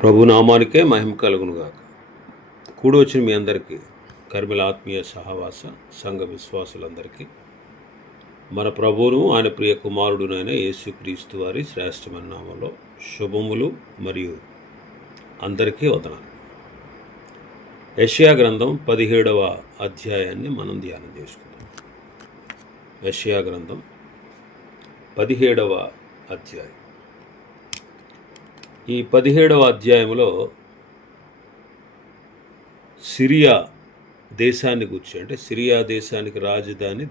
ప్రభునామానికే మహిమ కలుగునుగాక. కూడి వచ్చిన మీ అందరికీ, కర్మిల ఆత్మీయ సహవాస సంఘ విశ్వాసులందరికీ మన ప్రభువును ఆయన ప్రియ కుమారుడునైన యేసుక్రీస్తు వారి శ్రేష్టమైన నామంలో శుభములు మరియు అందరికీ వదనాలు. యెషయా గ్రంథం 17వ అధ్యాయాన్ని మనం ధ్యానం చేసుకుందాం. యెషయా గ్రంథం 17వ అధ్యాయం. ఈ 17వ అధ్యాయంలో సిరియా దేశాన్ని గురించి, అంటే సిరియా దేశానికి రాజధాని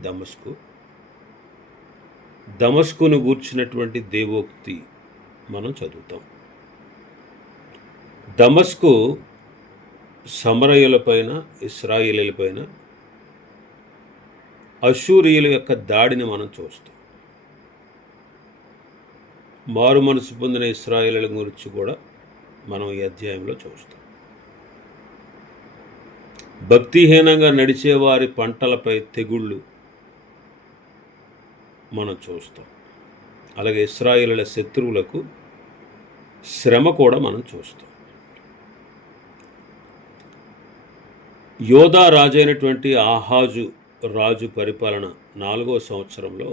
దమస్కును గూర్చినటువంటి దేవోక్తి మనం చదువుతాం. దమస్కు సమరయులపైన, ఇశ్రాయేలీలపైన అష్షూరీయుల యొక్క దాడిని మనం చూస్తాం. మారు మనసు పొందిన ఇశ్రాయేలీల గురించి కూడా మనం ఈ అధ్యాయంలో చూస్తాం. భక్తిహీనంగా నడిచేవారి పంటలపై తెగుళ్ళు మనం చూస్తాం. అలాగే ఇశ్రాయేలీల శత్రువులకు శ్రమ కూడా మనం చూస్తాం. యోధా రాజు అయినటువంటి ఆహాజు రాజు పరిపాలన 4వ సంవత్సరంలో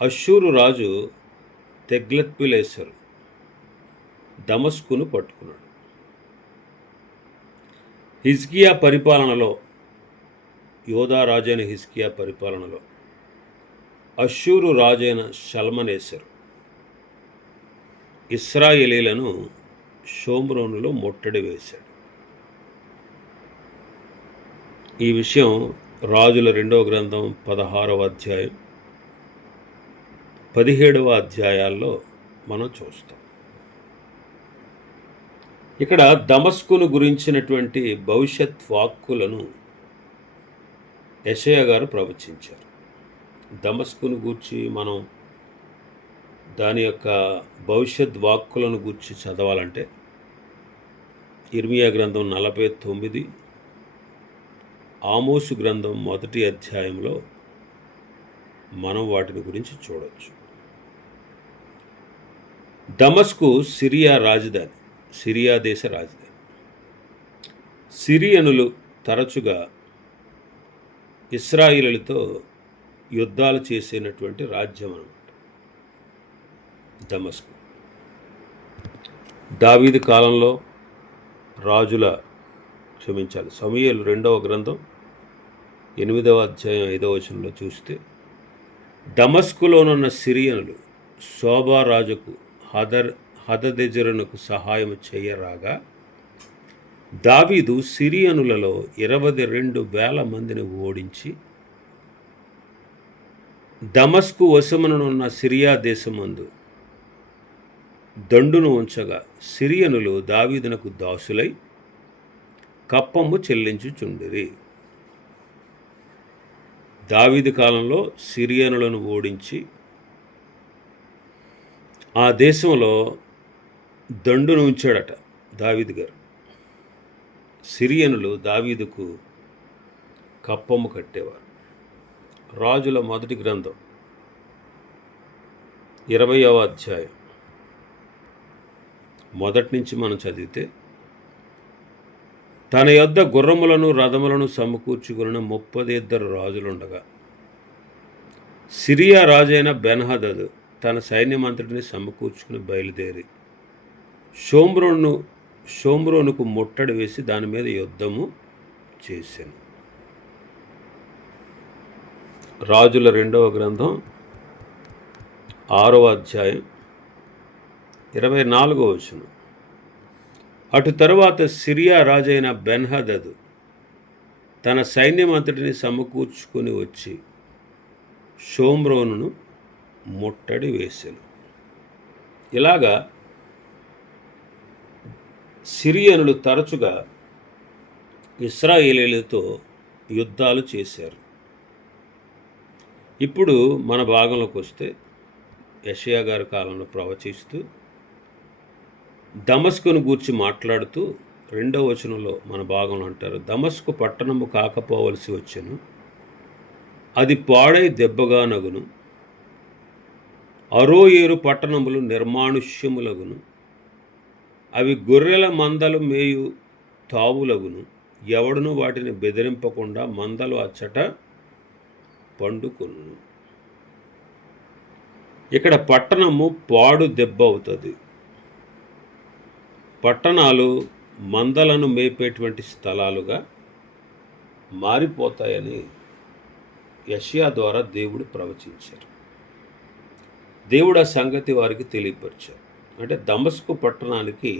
అష్షూరు రాజు తెగ్లత్పిలేసరు దమస్కును పట్టుకున్నాడు. హిజ్కియా పరిపాలనలో, యోధా రాజైన హిజ్కియా పరిపాలనలో అష్షూరు రాజైన షల్మనేసరు ఇశ్రాయేలీలను షోమ్రోనులో ముట్టడి వేశాడు. ఈ విషయం రాజుల 2వ గ్రంథం 16వ అధ్యాయం 17వ అధ్యాయాల్లో మనం చూస్తాం. ఇక్కడ దమస్కును గురించినటువంటి భవిష్యత్ వాక్కులను యెషయా గారు ప్రవచించారు. దమస్కును గూర్చి మనం దాని యొక్క భవిష్యత్ వాక్కులను గూర్చి చదవాలంటే ఇర్మియా గ్రంథం 49, ఆమోసు గ్రంథం 1వ అధ్యాయంలో మనం వాటిని గురించి చూడవచ్చు. దమస్కు సిరియా రాజధాని, సిరియా దేశ రాజధాని. సిరియనులు తరచుగా ఇశ్రాయేలీలతో యుద్ధాలు చేసేటటువంటి రాజ్యం అన్నమాట దమస్కు. దావీదు కాలంలో సమూయేలు 2వ గ్రంథం 8వ అధ్యాయం 5వ వచనంలో చూస్తే దమస్కులోనున్న సిరియనులు శోబా రాజుకు హదదెజరునకు సహాయం చేయరాగా దావీదు సిరియనులలో 22,000 మందిని ఓడించి దమస్కు వశమునున్న సిరియా దేశమందు దండును ఉంచగా సిరియనులు దావీదునకు దాసులై కప్పము చెల్లించుచుండిరి. దావీదు కాలంలో సిరియనులను ఓడించి ఆ దేశంలో దండును ఉంచాడట దావీదు గారు. సిరియనులు దావీదుకు కప్పము కట్టేవారు. రాజుల 1వ గ్రంథం 20వ అధ్యాయం మొదటి నుంచి మనం చదివితే, తన యొద్ద గుర్రములను రథములను సమకూర్చుకున్న 32 రాజులుండగా సిరియా రాజైన బెన్హదదు తన సైన్యమంతటిని సమకూర్చుకుని బయలుదేరి షోమ్రోనుకు ముట్టడి వేసి దాని మీద యుద్ధము చేశాను. రాజుల 2వ గ్రంథం 6వ అధ్యాయం 24వ వచనం. అటు తరువాత సిరియా రాజైన బెన్హదదు తన సైన్యమంతటిని సమకూర్చుకుని వచ్చి షోమ్రోనును ముట్టడి వేసెను. ఇలాగా సిరియనులు తరచుగా ఇశ్రాయేలీలతో యుద్ధాలు చేశారు. ఇప్పుడు మన భాగంలోకి వస్తే యెషయా గారి కాలంలో ప్రవచిస్తూ దమస్కును గూర్చి మాట్లాడుతూ 2వ వచనంలో మన భాగంలో అంటారు, దమస్కు పట్టణము కాకపోవలసి వచ్చెను, అది పాడై దెబ్బగా నగును, అరోయేరు పట్టణములు నిర్మానుష్యములగును, అవి గొర్రెల మందలు మేయు తావులగును. ఎవడును వాటిని బెదిరింపకుండా మందలు అచ్చట పండుకొను. ఇక్కడ పట్టణము పాడు దెబ్బ అవుతుంది. పట్టణాలు మందలను మేపేటువంటి స్థలాలుగా మారిపోతాయని యెషయా ద్వారా దేవుడు ప్రవచించారు. దేవుడు ఆ సంగతి వారికి తెలియపరిచారు. అంటే దమస్కు పట్టణానికి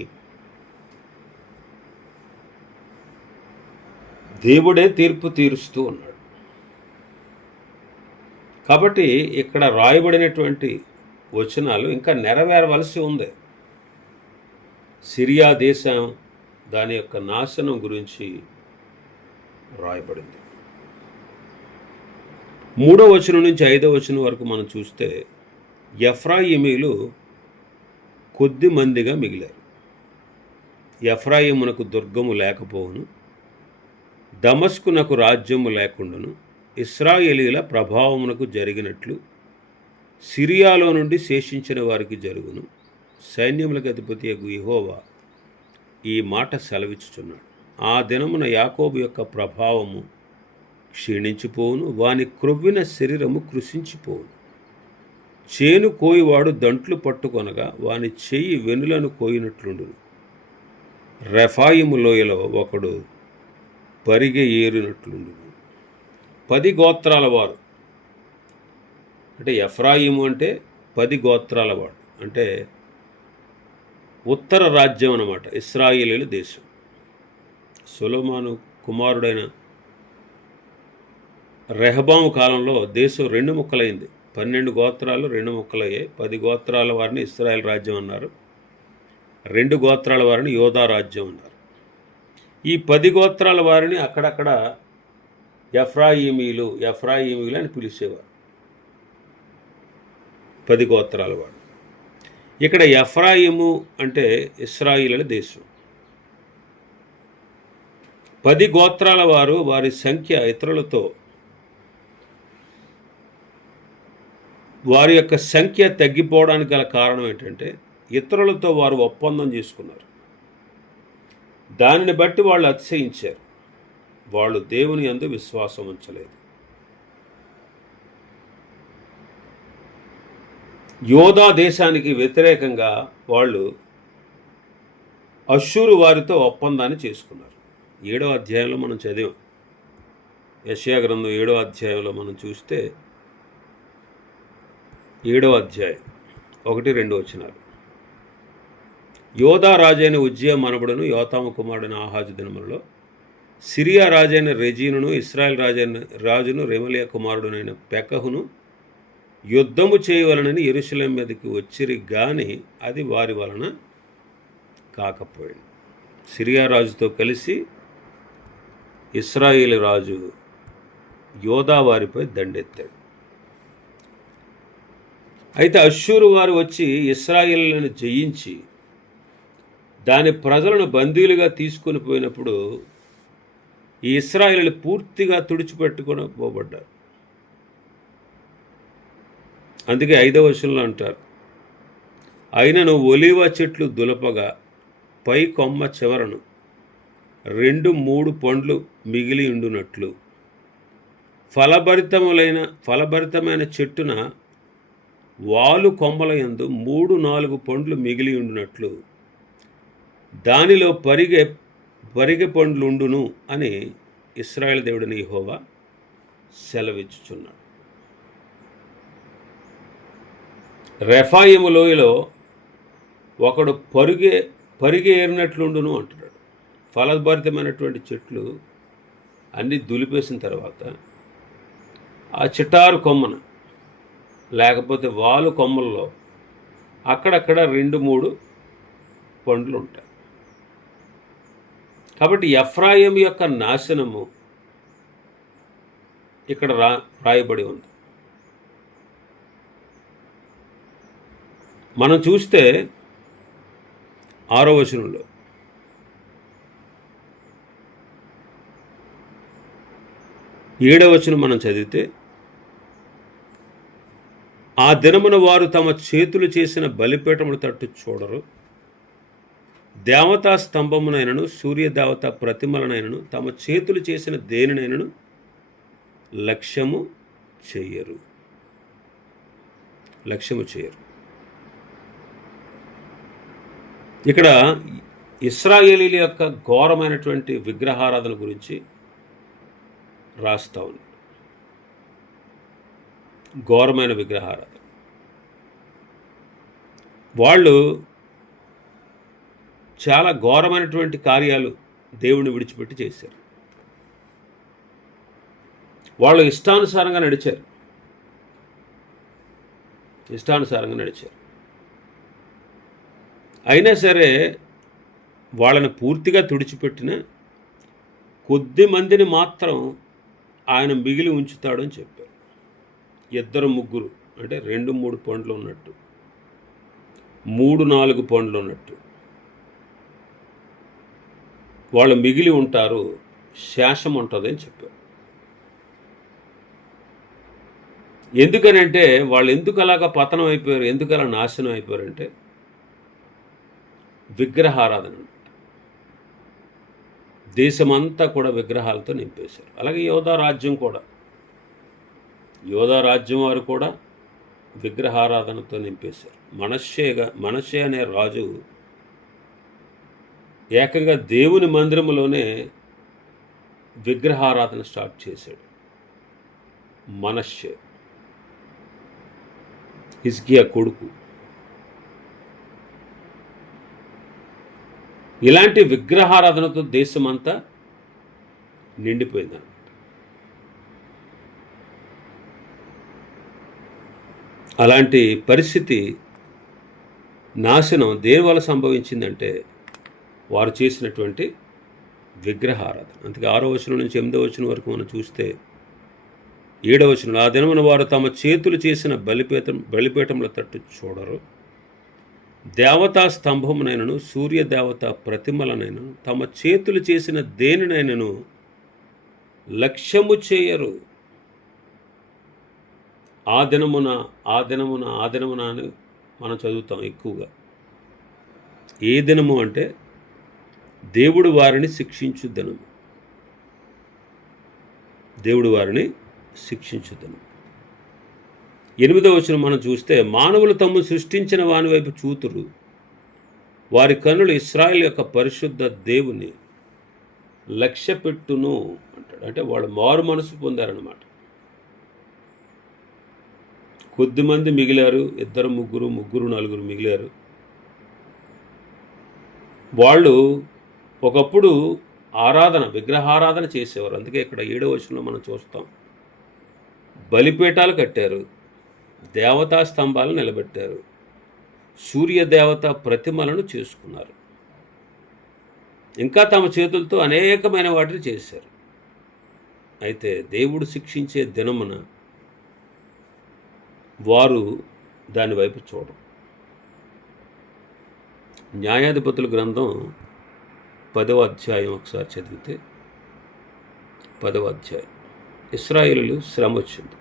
దేవుడే తీర్పు తీరుస్తూ ఉన్నాడు. కాబట్టి ఇక్కడ రాయబడినటువంటి వచనాలు ఇంకా నెరవేరవలసి ఉంది. సిరియా దేశం దాని యొక్క నాశనం గురించి రాయబడింది. 3వ వచనం నుంచి 5వ వచనం వరకు మనం చూస్తే ఎఫ్రాయిమీలు కొద్ది మందిగా మిగిలారు. ఎఫ్రాయిమునకు దుర్గము లేకపోవును, దమస్కునకు రాజ్యము లేకుండాను, ఇశ్రాయేలీల ప్రభావమునకు జరిగినట్లు సిరియాలో నుండి శేషించిన వారికి జరుగును. సైన్యములకు అధిపతియగు యెహోవా ఈ మాట సెలవిచ్చుచున్నాడు. ఆ దినమున యాకోబు యొక్క ప్రభావము క్షీణించిపోవును, వాని క్రొవ్విన శరీరము కృషించిపోవును. చేను కోయివాడు దంట్లు పట్టుకొనగా వాని చెయ్యి వెనులను కోయినట్లుండును. రెఫాయిము లోయలో ఒకడు పరిగె ఏరినట్లుండును. 10 గోత్రాల వారు, అంటే ఎఫ్రాయిము అంటే 10 గోత్రాల వాడు, అంటే ఉత్తర రాజ్యం అన్నమాట. ఇశ్రాయేలీల దేశం. సొలొమోను కుమారుడైన రెహబాము కాలంలో దేశం 2 ముక్కలైంది. 12 గోత్రాలు 2 ముక్కలయ్యాయి. 10 గోత్రాల వారిని ఇశ్రాయేల్ రాజ్యం అన్నారు, 2 గోత్రాల వారిని యోధా రాజ్యం అన్నారు. ఈ 10 గోత్రాల వారిని అక్కడక్కడ ఎఫ్రాయిమీలు అని పిలిచేవారు. 10 గోత్రాల వారు. ఇక్కడ ఎఫ్రాయిము అంటే ఇశ్రాయేలీల దేశం. 10 గోత్రాల వారు వారి సంఖ్య ఇతరులతో, వారి యొక్క సంఖ్య తగ్గిపోవడానికి గల కారణం ఏంటంటే ఇతరులతో వారు ఒప్పందం చేసుకున్నారు. దానిని బట్టి వాళ్ళు అతిశయించారు. వాళ్ళు దేవుని యందు విశ్వాసం ఉంచలేదు. యోధా దేశానికి వ్యతిరేకంగా వాళ్ళు అష్షూరు వారితో ఒప్పందాన్ని చేసుకున్నారు. 7వ అధ్యాయంలో మనం చదివాం. యెషయా గ్రంథం 7వ అధ్యాయంలో మనం చూస్తే 7వ అధ్యాయం 1-2 వచనాలు. యోధా రాజైన ఉజ్జియా మనబడును యోతాము కుమారుడైన ఆహాజు దినములలో సిరియా రాజైన రెజీనును ఇశ్రాయేల్ రాజును రెమలియా కుమారుడునైన పెకహును యుద్ధము చేయవలనని యెరూషలేము మీదకి వచ్చిరి గాని అది వారి వలన కాకపోయింది. సిరియా రాజుతో కలిసి ఇశ్రాయేలు రాజు యోధా వారిపై దండెత్తాడు. అయితే అష్షూరు వారు వచ్చి ఇశ్రాయేలులను జయించి దాని ప్రజలను బందీలుగా తీసుకొని పోయినప్పుడు ఈ ఇశ్రాయేలు పూర్తిగా తుడిచిపెట్టుకొని పోబడ్డారు. అందుకే 5వ వచనంలో అంటారు, అయినను ఒలీవ చెట్లు దులపగా పై కొమ్మ చివరను 2-3 పండ్లు మిగిలి ఉండునట్లు, ఫలభరితమైన చెట్టున వాలు కొమ్మల యందు 3-4 పండ్లు మిగిలి ఉండునట్లు దానిలో పరిగె పండ్లుండును అని ఇశ్రాయేలు దేవుడిని యెహోవా సెలవిచ్చుచున్నాడు. రెఫాయిము లోయలో ఒకడు పరిగె ఏరినట్లుండును అంటున్నాడు. ఫలభరితమైనటువంటి చెట్లు అన్నీ దులిపేసిన తర్వాత ఆ చిటారు కొమ్మన లేకపోతే వాలు కొమ్మల్లో అక్కడక్కడ 2-3 పండ్లు ఉంటాయి. కాబట్టి ఎఫ్రాయిము యొక్క నాశనము ఇక్కడ రాయబడి ఉంది. మనం చూస్తే 6వ వచనంలో ఏడవ వచనం మనం చదివితే, ఆ దినమున వారు తమ చేతులు చేసిన బలిపీఠముల తట్టు చూడరు, దేవతా స్తంభమునైనను సూర్యదేవత ప్రతిమలనైనను తమ చేతులు చేసిన దేనినైనను లక్ష్యము చేయరు. ఇక్కడ ఇశ్రాయేలీల యొక్క ఘోరమైనటువంటి విగ్రహారాధన గురించి రాస్తా ఉంది. ఘోరమైన విగ్రహారాధన. వాళ్ళు చాలా ఘోరమైనటువంటి కార్యాలు దేవుణ్ణి విడిచిపెట్టి చేశారు. వాళ్ళు ఇష్టానుసారంగా నడిచారు. అయినా సరే వాళ్ళని పూర్తిగా తుడిచిపెట్టిన కొద్ది మందిని మాత్రం ఆయన మిగిలి ఉంచుతాడు అని చెప్పారు. 2-3 అంటే 2-3 పండ్లు ఉన్నట్టు, 3-4 పండ్లు ఉన్నట్టు వాళ్ళు మిగిలి ఉంటారు, శేషం ఉంటుంది అని చెప్పారు. ఎందుకనంటే వాళ్ళు ఎందుకు అలాగా పతనం అయిపోయారు, ఎందుకు అలా నాశనం అయిపోయారంటే విగ్రహారాధన. దేశమంతా కూడా విగ్రహాలతో నింపేశారు. అలాగే యోధా రాజ్యం వారు కూడా విగ్రహారాధనతో నింపేశారు. మనష్షే అనే రాజు ఏకంగా దేవుని మందిరములోనే విగ్రహారాధన స్టార్ట్ చేశాడు. మనష్షే హిజ్కియా కొడుకు. ఇలాంటి విగ్రహారాధనతో దేశమంతా నిండిపోయిందన్నమాట. అలాంటి పరిస్థితి, నాశనం దేని వల్ల సంభవించిందంటే వారు చేసినటువంటి విగ్రహారాధన. అందుకే 6వ వచనం నుంచి 8వ వచనం వరకు మనం చూస్తే 7వ వచనంలో, ఆ దినమున వారు తమ చేతులు చేసిన బలిపీఠముల తట్టు చూడరు, దేవతా స్తంభమునైనను సూర్యదేవత ప్రతిమలనైనను తమ చేతులు చేసిన దేనినైనను లక్ష్యము చేయరు. ఆ దినమున అని మనం చదువుతాం ఎక్కువగా. ఏ దినము అంటే దేవుడు వారిని శిక్షించు దినము. 8వ వచనం మనం చూస్తే, మానవులు తమ్ము సృష్టించిన వాని వైపు చూతురు, వారి కన్నులు ఇశ్రాయేలు యొక్క పరిశుద్ధ దేవుని లక్ష్య పెట్టును అంటాడు. అంటే వాళ్ళు మారు మనసు పొందారన్నమాట. కొద్దిమంది మిగిలారు, 2-3, 4 మిగిలారు. వాళ్ళు ఒకప్పుడు విగ్రహారాధన చేసేవారు. అందుకే ఇక్కడ 7వ వచనంలో మనం చూస్తాం, బలిపీఠాలు కట్టారు, దేవతా స్తంభాలను నిలబెట్టారు, సూర్యదేవత ప్రతిమలను చేసుకున్నారు, ఇంకా తమ చేతులతో అనేకమైన వాటిని చేశారు. అయితే దేవుడు శిక్షించే దినమున వారు దాని వైపు చూడరు. న్యాయాధిపతుల గ్రంథం 10వ అధ్యాయం ఒకసారి చదివితే, 10వ అధ్యాయం, ఇశ్రాయేలీయులు శ్రమ వచ్చింది.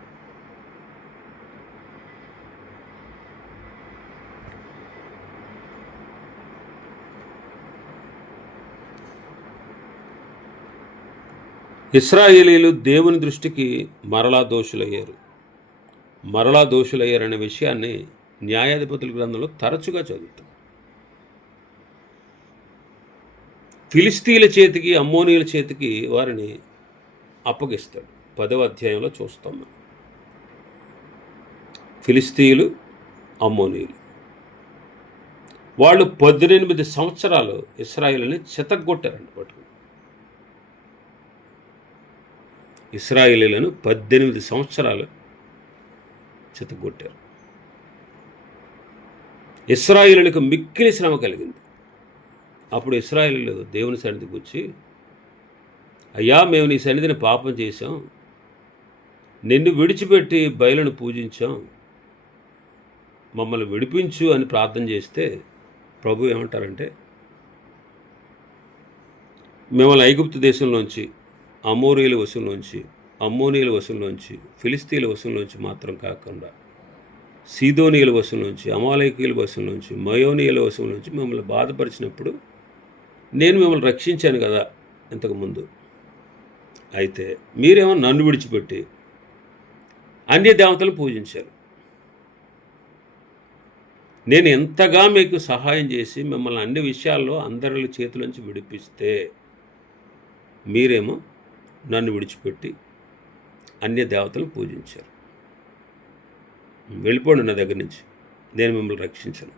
ఇశ్రాయేలీయులు దేవుని దృష్టికి మరలా దోషులయ్యారనే విషయాన్ని న్యాయాధిపతుల గ్రంథంలో తరచుగా చదువుతాం. ఫిలిస్తీన్ల చేతికి, అమ్మోనీయుల చేతికి వారిని అప్పగిస్తాడు. 10వ అధ్యాయంలో చూస్తాం. ఫిలిస్తీయులు, అమ్మోనీయులు వాళ్ళు 18 సంవత్సరాలు ఇశ్రాయేలుని చితగ్గొట్టారండి. పట్టుకుని ఇశ్రాయేలీలను 18 సంవత్సరాలు చితగ్గొట్టారు. ఇశ్రాయేలులకు మిక్కిలి శ్రమ కలిగింది. అప్పుడు ఇశ్రాయేలీయులు దేవుని సన్నిధికి వచ్చి, అయ్యా, మేము నీ సన్నిధిని పాపం చేశాం, నిన్ను విడిచిపెట్టి బయలును పూజించాం, మమ్మల్ని విడిపించు అని ప్రార్థన చేస్తే ప్రభు ఏమంటారంటే, మిమ్మల్ని ఐగుప్తు దేశంలోంచి, అమోరీయుల వశంలోంచి, అమ్మోనీయుల వశంలోంచి, ఫిలిస్తీన్ల వశంలోంచి మాత్రం కాకుండా సీదోనీయుల వశంలోంచి, అమాలేకీయుల వశంలోంచి, మయోనీయుల వశంలోంచి మిమ్మల్ని బాధపరిచినప్పుడు నేను మిమ్మల్ని రక్షించాను కదా ఇంతకుముందు. అయితే మీరేమో నన్ను విడిచిపెట్టి అన్య దేవతలు పూజించారు. నేను ఎంతగా మీకు సహాయం చేసి మిమ్మల్ని అన్ని విషయాల్లో అందరి చేతుల నుంచి విడిపిస్తే మీరేమో నన్ను విడిచిపెట్టి అన్య దేవతలు పూజించారు. వెళ్ళిపోండి నా దగ్గర నుంచి, నేను మిమ్మల్ని రక్షించను.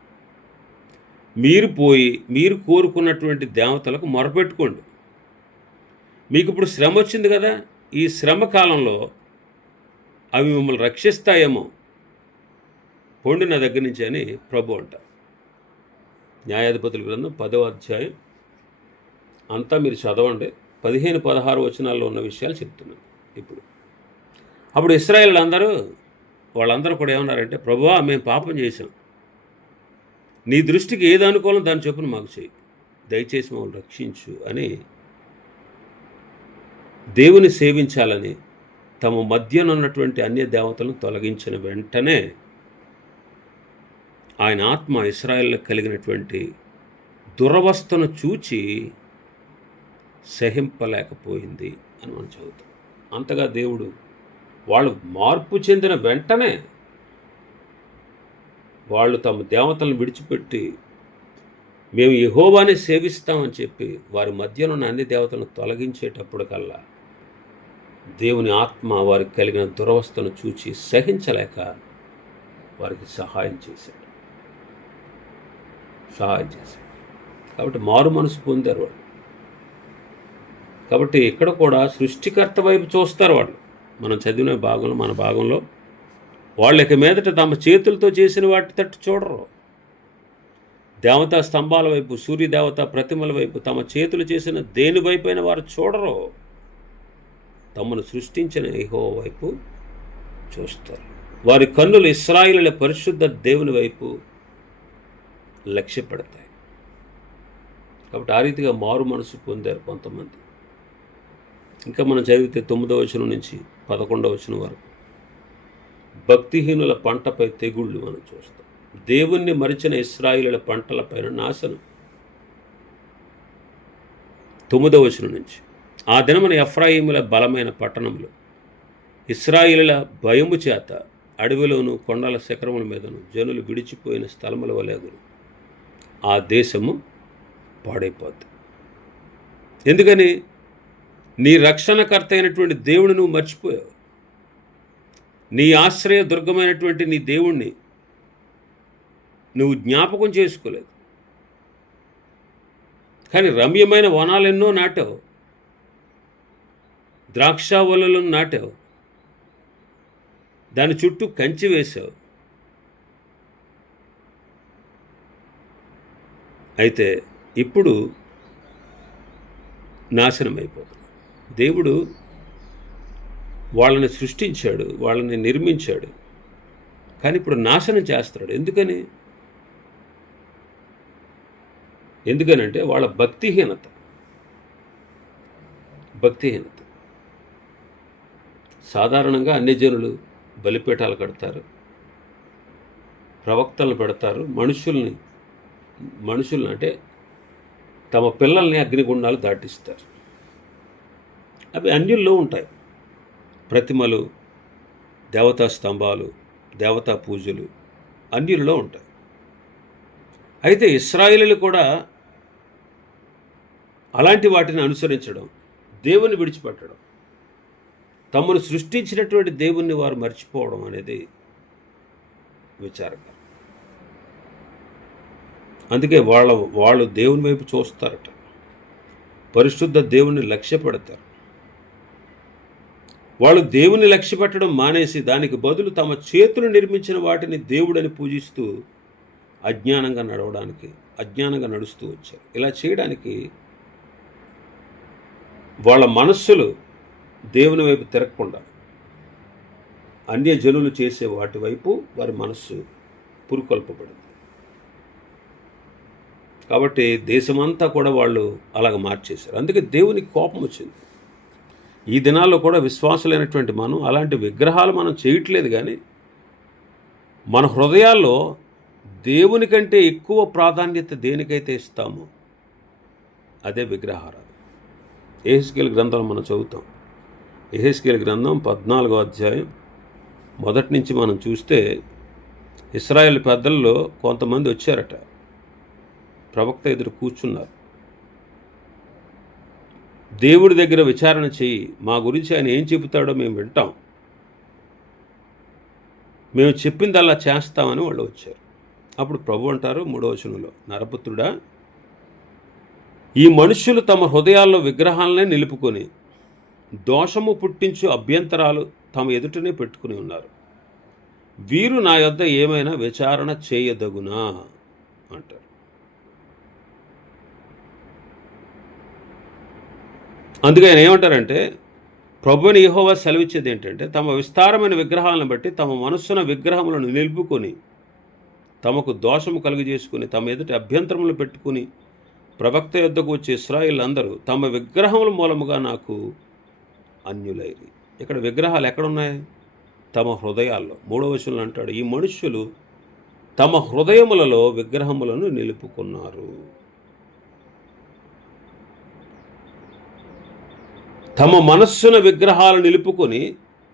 మీరు పోయి మీరు కోరుకున్నటువంటి దేవతలకు మొరపెట్టుకోండి. మీకు ఇప్పుడు శ్రమ వచ్చింది కదా, ఈ శ్రమ కాలంలో అవి మిమ్మల్ని రక్షిస్తాయేమో, పోండి నా దగ్గర నుంచి అని ప్రభు అంటారు. న్యాయాధిపతుల గ్రంథం 10వ అధ్యాయం అంతా మీరు చదవండి. 15-16 వచనాల్లో ఉన్న విషయాలు చెప్తున్నాను ఇప్పుడు. అప్పుడు ఇశ్రాయేలు వాళ్ళందరూ కూడా ఏమన్నారంటే, ప్రభువా మేము పాపం చేశాం, నీ దృష్టికి ఏది అనుకూలం దాని చొప్పున మాకు చేయి, దయచేసి మమ్మల్ని రక్షించు అని దేవుని సేవించాలని తమ మధ్యనున్నటువంటి అన్య దేవతలను తొలగించిన వెంటనే ఆయన ఆత్మ ఇశ్రాయేలుకు కలిగినటువంటి దురవస్థను చూచి సహింపలేకపోయింది అని మనం చదువుతాం. అంతగా దేవుడు వాళ్ళు మార్పు చెందిన వెంటనే వాళ్ళు తమ దేవతలను విడిచిపెట్టి మేము యెహోవాని సేవిస్తామని చెప్పి వారి మధ్యనున్న అన్ని దేవతలను తొలగించేటప్పటికల్లా దేవుని ఆత్మ వారికి కలిగిన దురవస్థను చూచి సహించలేక వారికి సహాయం చేశాడు. కాబట్టి మారు మనసు పొందారు వాళ్ళు. కాబట్టి ఇక్కడ కూడా సృష్టికర్త వైపు చూస్తారు వాళ్ళు. మనం చదివిన భాగంలో, మన భాగంలో వాళ్ళు ఇక మీదట తమ చేతులతో చేసిన వాటి తట్టు చూడరు. దేవతా స్తంభాల వైపు, సూర్యదేవత ప్రతిమల వైపు, తమ చేతులు చేసిన దేని వైపైన వారు చూడరు. తమను సృష్టించిన యెహోవా వైపు చూస్తారు. వారి కన్నులు ఇశ్రాయేలుల పరిశుద్ధ దేవుని వైపు లక్ష్య పెడతాయి. కాబట్టి ఆ రీతిగా మారు మనసు పొందారు కొంతమంది. ఇంకా మనం చదివితే 9వ వచనం నుంచి 11వ వచనం వరకు భక్తిహీనుల పంటపై తెగుళ్ళు మనం చూస్తాం. దేవుణ్ణి మరిచిన ఇశ్రాయేలుల పంటలపైన నాశనం. 9వ వచనం నుంచి, ఆ దినమున ఎఫ్రాయిముల బలమైన పట్టణములు ఇశ్రాయేలుల భయము చేత అడవిలోను కొండల శిఖరముల మీదను జనులు విడిచిపోయిన స్థలముల వలెగును. ఆ దేశము పాడైపోద్ది. ఎందుకని? నీ రక్షణకర్త అయినటువంటి దేవుని నువ్వు మర్చిపోయావు. నీ ఆశ్రయ దుర్గమైనటువంటి నీ దేవుణ్ణి నువ్వు జ్ఞాపకం చేసుకోలేదు. కానీ రమ్యమైన వనాలెన్నో నాటావు, ద్రాక్షావల్లులను నాటావు, దాని చుట్టూ కంచి వేశావు. అయితే ఇప్పుడు నాశనం అయిపోతుంది. దేవుడు వాళ్ళని సృష్టించాడు, వాళ్ళని నిర్మించాడు, కానీ ఇప్పుడు నాశనం చేస్తాడు. ఎందుకనంటే వాళ్ళ భక్తిహీనత. సాధారణంగా అన్ని జనులు బలిపీఠాలు కడతారు, ప్రవక్తలను పెడతారు, మనుషుల్ని అంటే తమ పిల్లల్ని అగ్నిగుండాలు దాటిస్తారు. అవి అన్యుల్లో ఉంటాయి. ప్రతిమలు, దేవతా స్తంభాలు, దేవతా పూజలు అన్యుల్లో ఉంటాయి. అయితే ఇశ్రాయేలీయులు కూడా అలాంటి వాటిని అనుసరించడం, దేవుని విడిచిపెట్టడం, తమను సృష్టించినటువంటి దేవుణ్ణి వారు మర్చిపోవడం అనేది విచారకరం. అందుకే వాళ్ళు దేవుని వైపు చూస్తారట, పరిశుద్ధ దేవుణ్ణి లక్ష్య పెడతారు. వాళ్ళు దేవుని లక్ష్య పెట్టడం మానేసి దానికి బదులు తమ చేతులు నిర్మించిన వాటిని దేవుడని పూజిస్తూ అజ్ఞానంగా నడుస్తూ వచ్చారు. ఇలా చేయడానికి వాళ్ళ మనస్సులు దేవుని వైపు తిరగకుండా అన్య జనులు చేసే వాటి వైపు వారి మనస్సు పురుకొల్పబడింది. కాబట్టి దేశమంతా కూడా వాళ్ళు అలాగ మార్చేశారు. అందుకే దేవునికి కోపం వచ్చింది. ఈ దినాల్లో కూడా విశ్వాసులైనటువంటి మనం అలాంటి విగ్రహాలు మనం చేయట్లేదు, కానీ మన హృదయాల్లో దేవుని కంటే ఎక్కువ ప్రాధాన్యత దేనికైతే ఇస్తామో అదే విగ్రహారాధన. యెహెజ్కేలు గ్రంథం మనం చదువుతాం. యెహెజ్కేలు గ్రంథం 14వ అధ్యాయం మొదటి నుంచి మనం చూస్తే ఇశ్రాయేలు పెద్దల్లో కొంతమంది వచ్చారట, ప్రవక్త ఎదురు కూర్చున్నారు. దేవుడి దగ్గర విచారణ చెయ్యి, మా గురించి ఆయన ఏం చెబుతాడో మేము వింటాం, మేము చెప్పిందల్లా చేస్తామని వాళ్ళు వచ్చారు. అప్పుడు ప్రభు అంటారు 3వ వచనంలో, నరపుత్రుడా, ఈ మనుష్యులు తమ హృదయాల్లో విగ్రహాలనే నిలుపుకొని దోషము పుట్టించు అభ్యంతరాలు తమ ఎదుటనే పెట్టుకుని ఉన్నారు. వీరు నా యొద్ద ఏమైనా విచారణ చేయదగునా అంటారు. అందుకే ఆయన ఏమంటారంటే, ప్రభువుని యెహోవా సెలవిచ్చేది ఏంటంటే, తమ విస్తారమైన విగ్రహాలను బట్టి తమ మనస్సున విగ్రహములను నిలుపుకొని తమకు దోషము కలుగజేసుకుని తమ ఎదుటి అభ్యంతరములు పెట్టుకుని ప్రవక్త యొద్దకు వచ్చే ఇశ్రాయేలు అందరూ తమ విగ్రహముల మూలముగా నాకు అన్యులైరి. ఇక్కడ విగ్రహాలు ఎక్కడున్నాయి? తమ హృదయాల్లో. 3వ వచనంలో అంటాడు, ఈ మనుష్యులు తమ హృదయములలో విగ్రహములను నిలుపుకున్నారు. తమ మనస్సున విగ్రహాలు నిలుపుకొని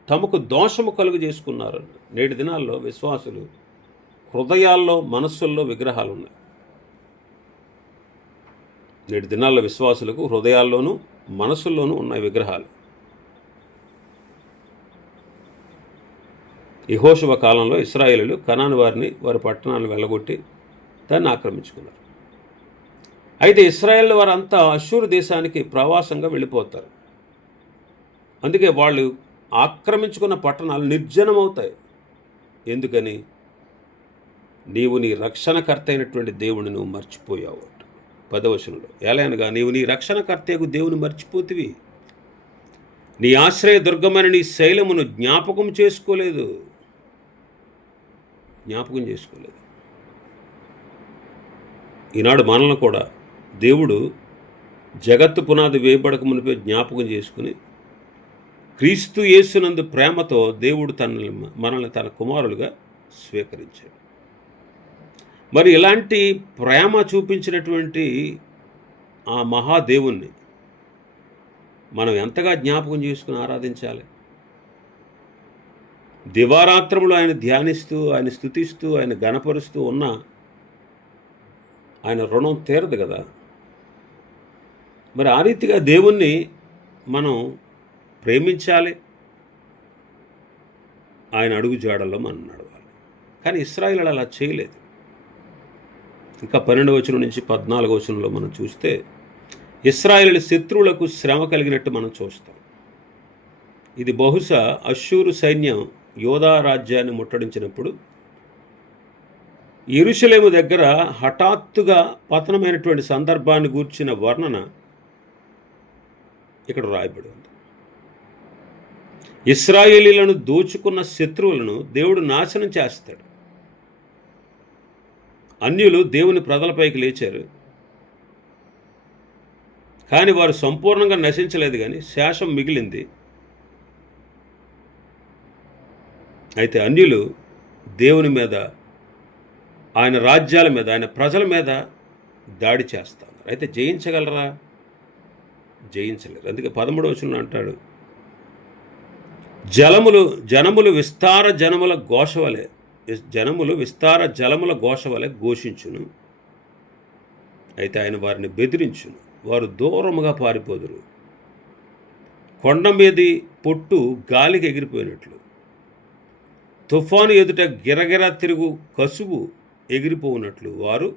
తమకు దోషము కలుగు చేసుకున్నారు. నేటి దినాల్లో విశ్వాసులు హృదయాల్లో మనస్సుల్లో విగ్రహాలు ఉన్నాయి. నేటి దినాల్లో విశ్వాసులకు హృదయాల్లోనూ మనస్సుల్లోనూ ఉన్నాయి విగ్రహాలు. యెహోషువ కాలంలో ఇశ్రాయేలీయులు కనాను వారిని వారి పట్టణాలను వెళ్ళగొట్టి దాన్ని ఆక్రమించుకున్నారు. అయితే ఇశ్రాయేల్ వారంతా అష్షూరు దేశానికి ప్రవాసంగా వెళ్ళిపోతారు. అందుకే వాళ్ళు ఆక్రమించుకున్న పట్టణాలు నిర్జనమవుతాయి. ఎందుకని? నీవు నీ రక్షణకర్త అయినటువంటి దేవుని నువ్వు మర్చిపోయావు. 10వ వచనంలో, ఎలాగనగా నీవు నీ రక్షణకర్తకు దేవుని మర్చిపోతివి, నీ ఆశ్రయ దుర్గమైన నీ శైలమును జ్ఞాపకం చేసుకోలేదు. ఈనాడు మనల్ని కూడా దేవుడు జగత్తు పునాది వేయబడక మునిపే జ్ఞాపకం చేసుకుని క్రీస్తు యేసునందు ప్రేమతో దేవుడు మనల్ని తన కుమారులుగా స్వీకరించాడు. మరి ఇలాంటి ప్రేమ చూపించినటువంటి ఆ మహాదేవుణ్ణి మనం ఎంతగా జ్ఞాపకం చేసుకుని ఆరాధించాలి? దివారాత్రములు ఆయన ధ్యానిస్తూ, ఆయన స్తుతిస్తూ, ఆయన గణపరుస్తూ ఉన్నా ఆయన రుణం తీరదు కదా. మరి ఆ రీతిగా దేవుణ్ణి మనం ప్రేమించాలి, ఆయన అడుగు జాడల్లో మనం నడవాలి. కానీ ఇశ్రాయేలు అలా చేయలేదు. ఇంకా 12వ వచనం నుంచి 14వ వచనంలో మనం చూస్తే ఇశ్రాయేలు శత్రువులకు శ్రమ కలిగినట్టు మనం చూస్తాం. ఇది బహుశా అష్షూరు సైన్యం యోధా రాజ్యాన్ని ముట్టడించినప్పుడు యెరూషలేము దగ్గర హఠాత్తుగా పతనమైనటువంటి సందర్భాన్ని గూర్చిన వర్ణన ఇక్కడ రాయబడి ఉంది. ఇశ్రాయేలీలను దోచుకున్న శత్రువులను దేవుడు నాశనం చేస్తాడు. అన్యులు దేవుని ప్రజలపైకి లేచారు, కానీ వారు సంపూర్ణంగా నశించలేదు, కానీ శేషం మిగిలింది. అయితే అన్యులు దేవుని మీద, ఆయన రాజ్యాల మీద, ఆయన ప్రజల మీద దాడి చేస్తారు. అయితే జయించగలరా? జయించలేరు. అందుకే 13వ వచనంలో అంటాడు, జనములు విస్తార జనముల ఘోష వలె ఘోషించును. అయితే ఆయన వారిని బెదిరించును, వారు దూరముగా పారిపోదురు. కొండ మీది పొట్టు గాలికి ఎగిరిపోయినట్లు, తుఫాను ఎదుట గిరగిర తిరుగు కసువు ఎగిరిపోయినట్లు వారు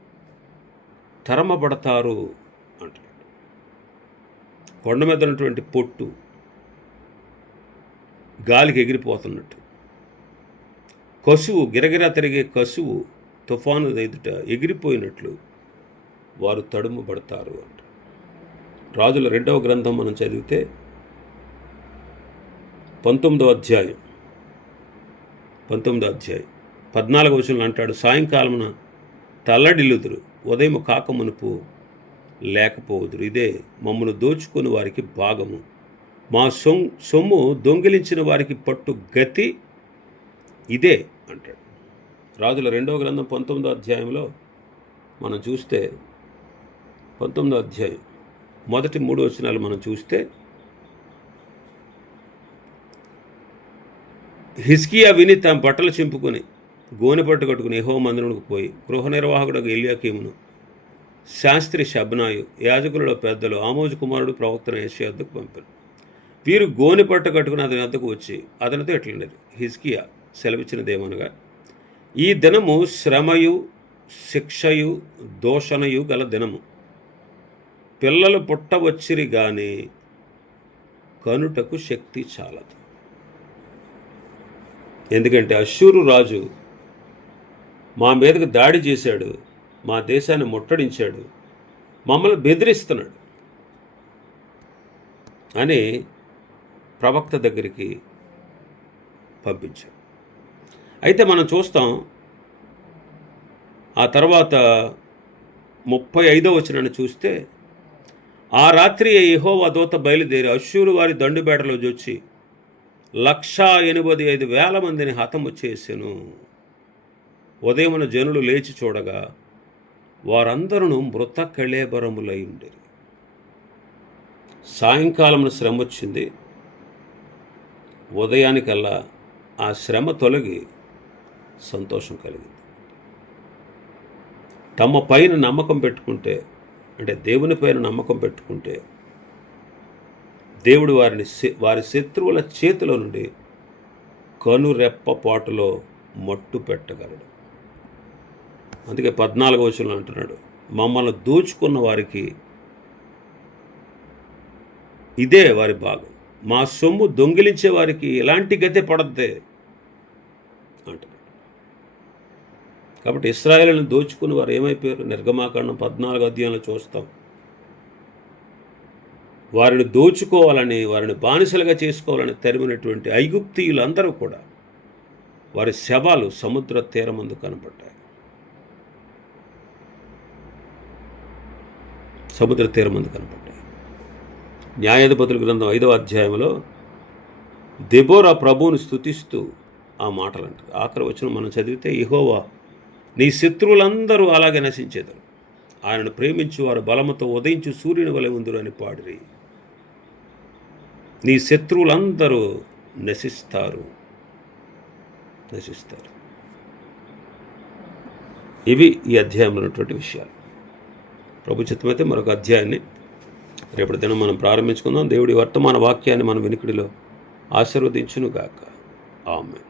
తరమబడతారు అంటాడు. కొండ మీద ఉన్నటువంటి పొట్టు గాలికి ఎగిరిపోతున్నట్టు, కసువు గిరగిర తిరిగే కసువు తుఫాను ఎదుట ఎగిరిపోయినట్లు వారు తడుముబడతారు అంట. రాజుల 2వ గ్రంథం మనం చదివితే 19వ అధ్యాయం 14వ వచనంలో అంటాడు, సాయంకాలమున తల్లడిల్లుదురు, ఉదయం కాకమునుపు లేకపోదురు. ఇదే మమ్మను దోచుకుని వారికి భాగము, మా సొమ్ము దొంగిలించిన వారికి పట్టు గతి ఇదే అంటాడు. రాజుల 2వ గ్రంథం 19వ అధ్యాయంలో మనం చూస్తే 19వ అధ్యాయం మొదటి 3 వచనాలు మనం చూస్తే, హిజ్కియా విని తన బట్టలు చింపుకొని గోనెపట్టు కట్టుకుని యెహోవా మందిరమునకు పోయి గృహ నిర్వాహకుడు ఎల్యాకీమును, శాస్త్రి షబ్నాయు, యాజకులలో పెద్దలు, ఆమోజు కుమారుడు ప్రవక్తన యెషయా వద్దకు పంపారు. వీరు గోనెపట్టు కట్టుకుని అతని వద్దకు వచ్చి అతనితో ఇట్లనేది, హిజ్కియా సెలవిచ్చినదేమనగా, ఈ దినము శ్రమయు శిక్షయు దోషణయు గల దినము. పిల్లలు పుట్టవచ్చిరి గాని కనుటకు శక్తి చాలదు. ఎందుకంటే అష్షూరు రాజు మా మీదకు దాడి చేశాడు, మా దేశాన్ని ముట్టడించాడు, మమ్మల్ని బెదిరిస్తున్నాడు అని ప్రవక్త దగ్గరికి పంపించాడు. అయితే మనం చూస్తాం, ఆ తర్వాత 35వ వచనాన్ని చూస్తే, ఆ రాత్రి యెహోవా దూత బయలుదేరి అష్షూరు వారి దండుబేటలో జొచ్చి 185,000 మందిని హతము చేసెను. ఉదయమున జనులు లేచి చూడగా వారందరూ మృత కళేబరములై ఉండేది. సాయంకాలమున శ్రమ వచ్చింది. ఉదయానికల్లా ఆ శ్రమ తొలగి సంతోషం కలిగింది. తమ పైన నమ్మకం పెట్టుకుంటే, అంటే దేవుని పైన నమ్మకం పెట్టుకుంటే, దేవుడు వారి శత్రువుల చేతిలో నుండి కనురెప్పపాటులో మట్టు పెట్టగలడు. అందుకే 14వ వచనంలో అంటున్నాడు, మమ్మల్ని దోచుకున్న వారికి ఇదే వారి భాగం, మా సొమ్ము దొంగిలించే వారికి ఎలాంటి గతి పడద్దే అంటున్నాడు. కాబట్టి ఇశ్రాయేలును దోచుకుని వారు ఏమైపోయారు? నిర్గమాకాండం 14వ అధ్యాయంలో చూస్తాం. వారిని దోచుకోవాలని, వారిని బానిసలుగా చేసుకోవాలని తరిమినటువంటి ఐగుప్తీయులందరూ కూడా వారి శవాలు సముద్ర తీరమందు కనపడ్డాయి. సముద్ర తీరమందు కనపడ్డాయి. న్యాయాధిపతుల గ్రంథం 5వ అధ్యాయంలో దెబోరా ప్రభువును స్తుతిస్తూ ఆ మాటలు అంటారు. ఆఖరి వచనం మనం చదివితే, యెహోవా నీ శత్రువులందరూ అలాగే నశించేదారు, ఆయనను ప్రేమించు వారు బలముతో ఉదయించు సూర్యుని వలె ఉందురు అని పాడిరి. నీ శత్రువులందరూ నశిస్తారు. ఇవి ఈ అధ్యాయంలో ఉన్నటువంటి విషయాలు. ప్రభు చిత్తమైతే మరొక అధ్యాయాన్ని రేపటి దినం మనం ప్రారంభించుకుందాం. దేవుడి వర్తమాన వాక్యాన్ని మన వినికిడిలో ఆశీర్వదించునుగాక. ఆమేన్.